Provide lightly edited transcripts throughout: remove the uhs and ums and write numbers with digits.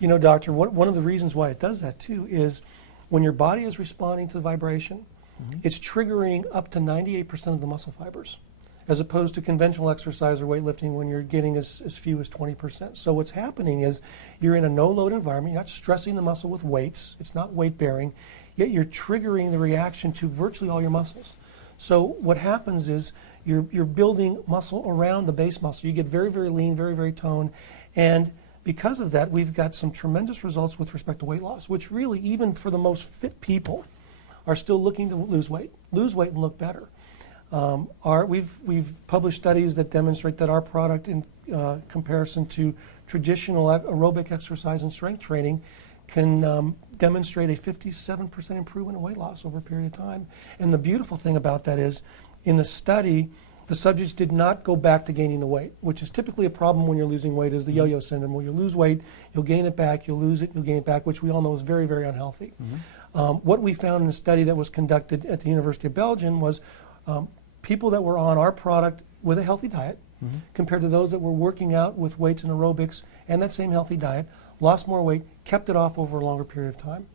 You know, doctor, one of the reasons why it does that too is when your body is responding to the vibration, it's triggering up to 98% of the muscle fibers, as opposed to conventional exercise or weightlifting when you're getting as few as 20%. So what's happening is you're in a no-load environment, you're not stressing the muscle with weights, it's not weight-bearing, yet you're triggering the reaction to virtually all your muscles. So what happens is you're building muscle around the base muscle. You get very, very lean, very, very toned, and because of that, we've got some tremendous results with respect to weight loss, which really, even for the most fit people, are still looking to lose weight and look better. We've published studies that demonstrate that our product, in comparison to traditional aerobic exercise and strength training, can demonstrate a 57% improvement in weight loss over a period of time. And the beautiful thing about that is, in the study, the subjects did not go back to gaining the weight, which is typically a problem when you're losing weight, is the yo-yo syndrome, where you lose weight, you'll gain it back, you'll lose it, you'll gain it back, which we all know is very, very unhealthy. What we found in a study that was conducted at the University of Belgium was people that were on our product with a healthy diet, compared to those that were working out with weights and aerobics and that same healthy diet, lost more weight, kept it off over a longer period of time.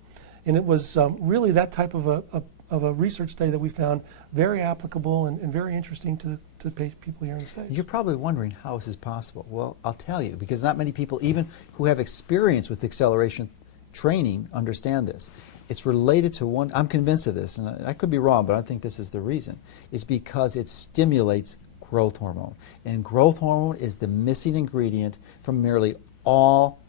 And it was really that type of a research study that we found very applicable and very interesting to people here in the States. You're probably wondering how this is possible. Well, I'll tell you, because not many people, even who have experience with acceleration training, understand this. It's related to one, I'm convinced of this, and I could be wrong, but I think this is the reason. It's because it stimulates growth hormone. And growth hormone is the missing ingredient from nearly all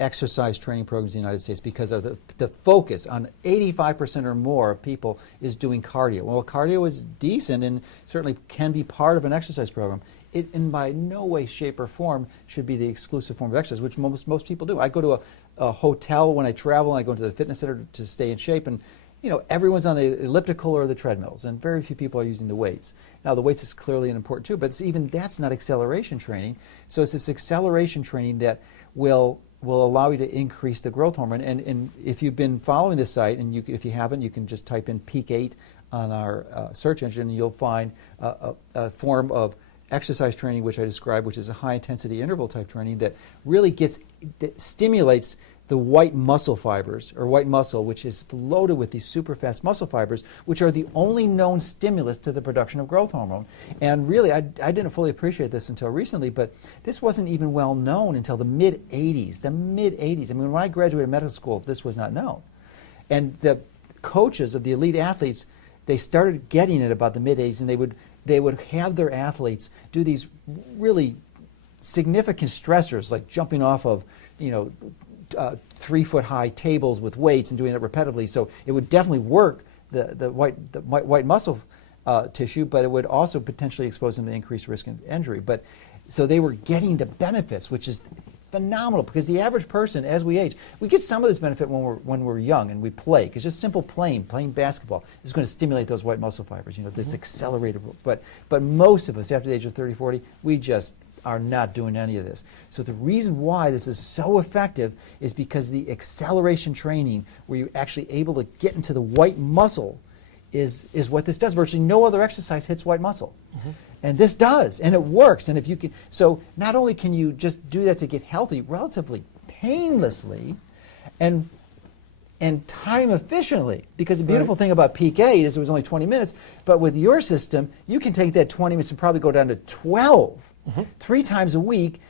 exercise training programs in the United States, because of the focus on 85% or more of people is doing cardio. Well, cardio is decent and certainly can be part of an exercise program. It, in by no way, shape, or form, should be the exclusive form of exercise, which most people do. I go to a hotel when I travel, and I go into the fitness center to stay in shape, and everyone's on the elliptical or the treadmills, and very few people are using the weights. Now, the weights is clearly important too, but even that's not acceleration training. So it's this acceleration training that will allow you to increase the growth hormone. And if you've been following this site, and if you haven't, you can just type in Peak 8 on our search engine, and you'll find a form of exercise training which I described, which is a high-intensity interval type training that really that stimulates the white muscle fibers, or white muscle, which is loaded with these super fast muscle fibers, which are the only known stimulus to the production of growth hormone. And really, I didn't fully appreciate this until recently, but this wasn't even well known until the mid-'80s. The mid-'80s. I mean, when I graduated medical school, this was not known. And the coaches of the elite athletes, they started getting it about the mid-'80s, and they would have their athletes do these really significant stressors, like jumping off of 3-foot-high tables with weights and doing it repetitively. So it would definitely work the white muscle tissue, but it would also potentially expose them to increased risk of injury. But so they were getting the benefits, which is phenomenal, because the average person, as we age, we get some of this benefit when we're young and we play, because just simple playing basketball is going to stimulate those white muscle fibers. This accelerated. But most of us, after the age of 30, 40, we just are not doing any of this. So the reason why this is so effective is because the acceleration training, where you're actually able to get into the white muscle, is what this does. Virtually no other exercise hits white muscle. And this does, and it works. And if you can, so not only can you just do that to get healthy relatively painlessly and time efficiently, because the beautiful thing about Peak 8 is it was only 20 minutes, but with your system, you can take that 20 minutes and probably go down to 12, 3 times a week,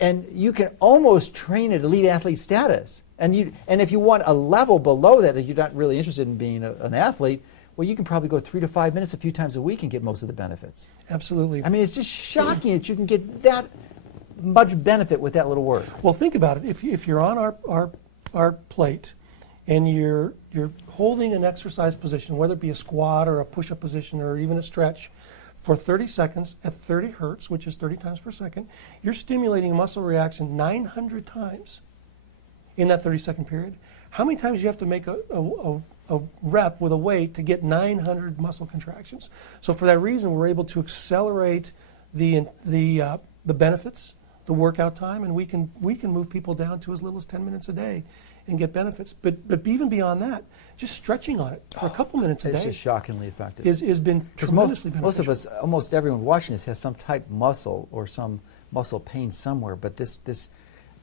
and you can almost train at elite athlete status. And if you want a level below that you're not really interested in being an athlete, well, you can probably go 3 to 5 minutes a few times a week and get most of the benefits. Absolutely. I mean, it's just shocking that you can get that much benefit with that little work. Well, think about it. If you're on our plate and you're holding an exercise position, whether it be a squat or a push-up position or even a stretch, for 30 seconds at 30 hertz, which is 30 times per second, you're stimulating a muscle reaction 900 times in that 30-second period. How many times do you have to make a rep with a weight to get 900 muscle contractions? So for that reason, we're able to accelerate the benefits, the workout time, and we can move people down to as little as 10 minutes a day and get benefits. But even beyond that, just stretching on it for a couple minutes a day. It's just shockingly effective. Has been tremendously beneficial. Most of us, almost everyone watching this, has some type muscle or some muscle pain somewhere. But this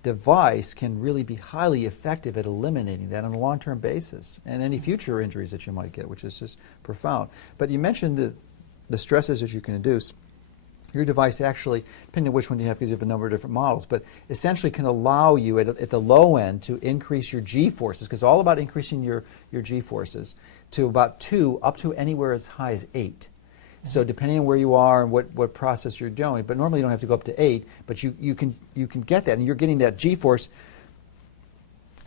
device can really be highly effective at eliminating that on a long-term basis and any future injuries that you might get, which is just profound. But you mentioned the stresses that you can induce. Your device actually, depending on which one you have, because you have a number of different models, but essentially can allow you at the low end to increase your G-forces, because it's all about increasing your G-forces to about 2, up to anywhere as high as 8. So depending on where you are and what process you're doing, but normally you don't have to go up to 8, but you can get that, and you're getting that G-force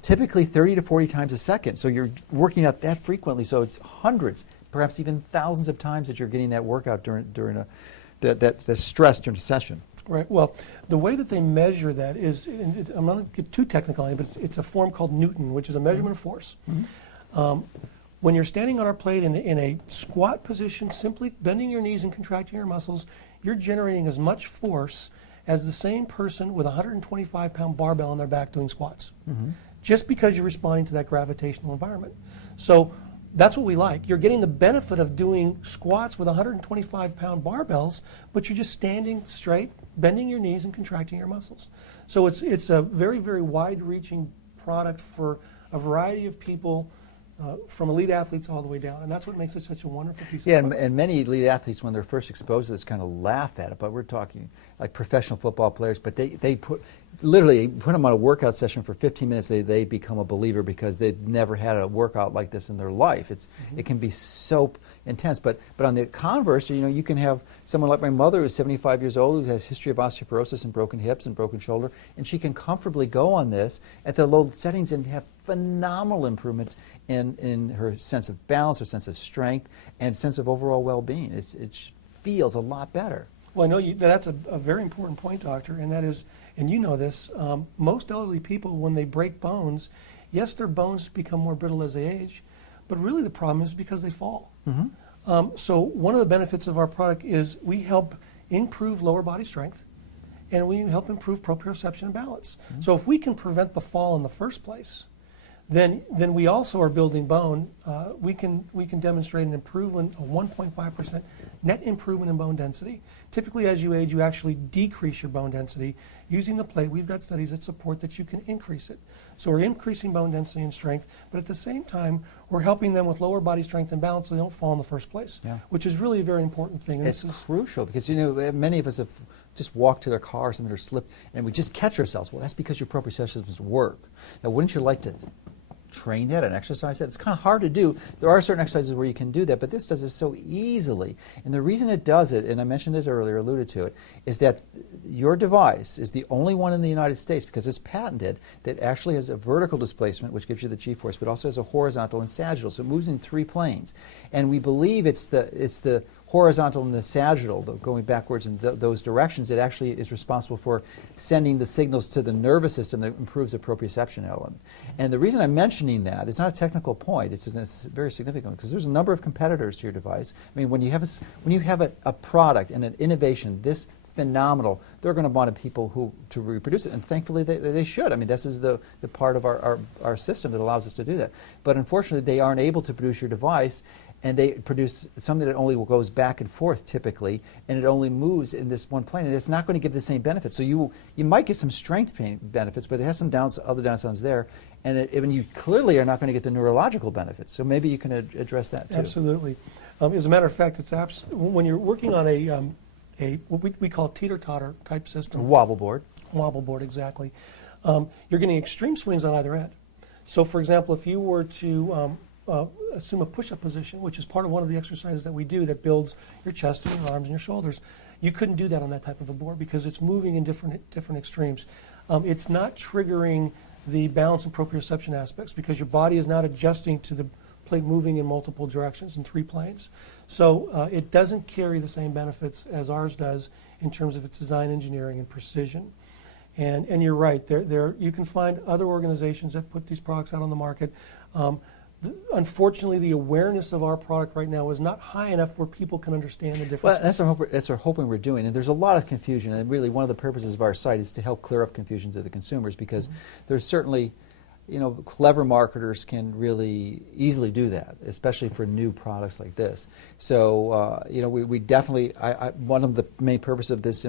typically 30 to 40 times a second. So you're working out that frequently, so it's hundreds, perhaps even thousands of times that you're getting that workout during that stress during a session. Right. Well, the way that they measure that is, I'm not going to get too technical, but it's a form called Newton, which is a measurement of force. When you're standing on our plate in a squat position, simply bending your knees and contracting your muscles, you're generating as much force as the same person with a 125-pound barbell on their back doing squats, just because you're responding to that gravitational environment. So that's what we like. You're getting the benefit of doing squats with 125-pound barbells, but you're just standing straight, bending your knees and contracting your muscles. So it's a very, very wide-reaching product for a variety of people, from elite athletes all the way down, and that's what makes it such a wonderful piece of product. And many elite athletes, when they're first exposed to this, kind of laugh at it, but we're talking like professional football players, but they literally put them on a workout session for 15 minutes, they become a believer because they've never had a workout like this in their life. It can be so intense, but on the converse, you can have someone like my mother who's 75 years old, who has a history of osteoporosis and broken hips and broken shoulder, and she can comfortably go on this at the low settings and have phenomenal improvement in her sense of balance, her sense of strength, and sense of overall well-being. It feels a lot better. Well, I know that's a very important point, Doctor, and that is, and you know this, most elderly people, when they break bones, yes, their bones become more brittle as they age, but really the problem is because they fall. So one of the benefits of our product is we help improve lower body strength, and we help improve proprioception and balance. So if we can prevent the fall in the first place, then we also are building bone. We can demonstrate an improvement of 1.5% net improvement in bone density. Typically, as you age, you actually decrease your bone density. Using the plate, we've got studies that support that you can increase it. So we're increasing bone density and strength, but at the same time, we're helping them with lower body strength and balance so they don't fall in the first place, which is really a very important thing. And it's crucial because, many of us have just walked to their car or something or slipped, and we just catch ourselves. Well, that's because your proprioception doesn't work. Now, wouldn't you like to train that and exercise that? It's kind of hard to do. There are certain exercises where you can do that, but this does it so easily. And the reason it does it, and I mentioned this earlier, alluded to it, is that your device is the only one in the United States, because it's patented, that actually has a vertical displacement, which gives you the G-force, but also has a horizontal and sagittal, so it moves in 3 planes. And we believe it's the horizontal and the sagittal, going backwards in those directions, it actually is responsible for sending the signals to the nervous system that improves the proprioception element. And the reason I'm mentioning that, it's not a technical point, it's very significant, because there's a number of competitors to your device. I mean, when you have a product and an innovation this phenomenal, they're going to want people to reproduce it, and thankfully they should. I mean, this is the part of our system that allows us to do that. But unfortunately, they aren't able to produce your device, and they produce something that only goes back and forth typically, and it only moves in this one plane, and it's not going to give the same benefits. So you might get some strength pain benefits, but it has some other downsides there, and you clearly are not going to get the neurological benefits. So maybe you can address that too. Absolutely. As a matter of fact, when you're working on what we call teeter-totter type system. Wobble board. Wobble board, exactly. You're getting extreme swings on either end. So, for example, if you were to assume a push-up position, which is part of one of the exercises that we do that builds your chest and your arms and your shoulders, you couldn't do that on that type of a board because it's moving in different extremes. It's not triggering the balance and proprioception aspects because your body is not adjusting to the plate moving in multiple directions in 3 planes. So it doesn't carry the same benefits as ours does in terms of its design engineering and precision. And you're right, you can find other organizations that put these products out on the market. Unfortunately, the awareness of our product right now is not high enough where people can understand the difference. Well, that's what we're hoping we're doing. And there's a lot of confusion. And really, one of the purposes of our site is to help clear up confusion to the consumers, because there's certainly clever marketers can really easily do that, especially for new products like this. So, we definitely, one of the main purpose of this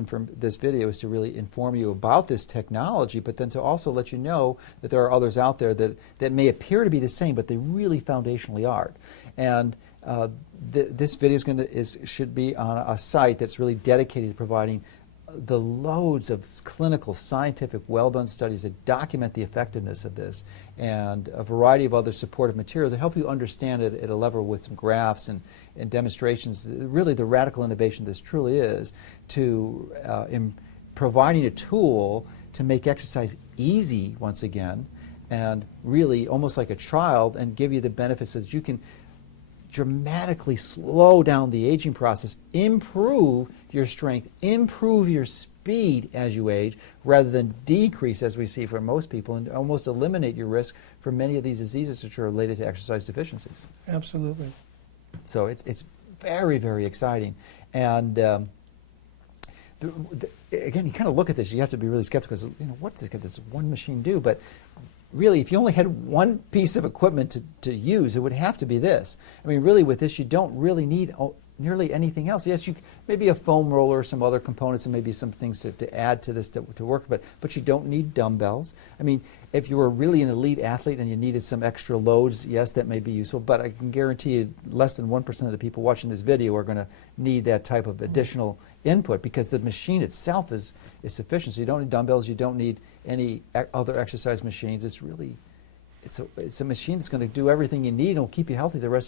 video is to really inform you about this technology, but then to also let you know that there are others out there that may appear to be the same, but they really foundationally aren't. And this video should be on a site that's really dedicated to providing the loads of clinical, scientific, well-done studies that document the effectiveness of this, and a variety of other supportive material to help you understand it at a level with some graphs and demonstrations. Really, the radical innovation this truly is to in providing a tool to make exercise easy once again, and really almost like a child, and give you the benefits so that you can dramatically slow down the aging process, improve your strength, improve your speed as you age, rather than decrease, as we see for most people, and almost eliminate your risk for many of these diseases which are related to exercise deficiencies. Absolutely. So it's very, very exciting. And again, you kind of look at this, you have to be really skeptical, because what does this one machine do? But really, if you only had one piece of equipment to use, it would have to be this. I mean, really, with this, you don't really need nearly anything else. Yes, maybe a foam roller or some other components, and maybe some things to add to this to work, but you don't need dumbbells. I mean, if you were really an elite athlete and you needed some extra loads, yes, that may be useful, but I can guarantee you less than 1% of the people watching this video are going to need that type of additional input, because the machine itself is sufficient. So you don't need dumbbells, you don't need any other exercise machines. It's really, it's a machine that's going to do everything you need and will keep you healthy the rest of your life.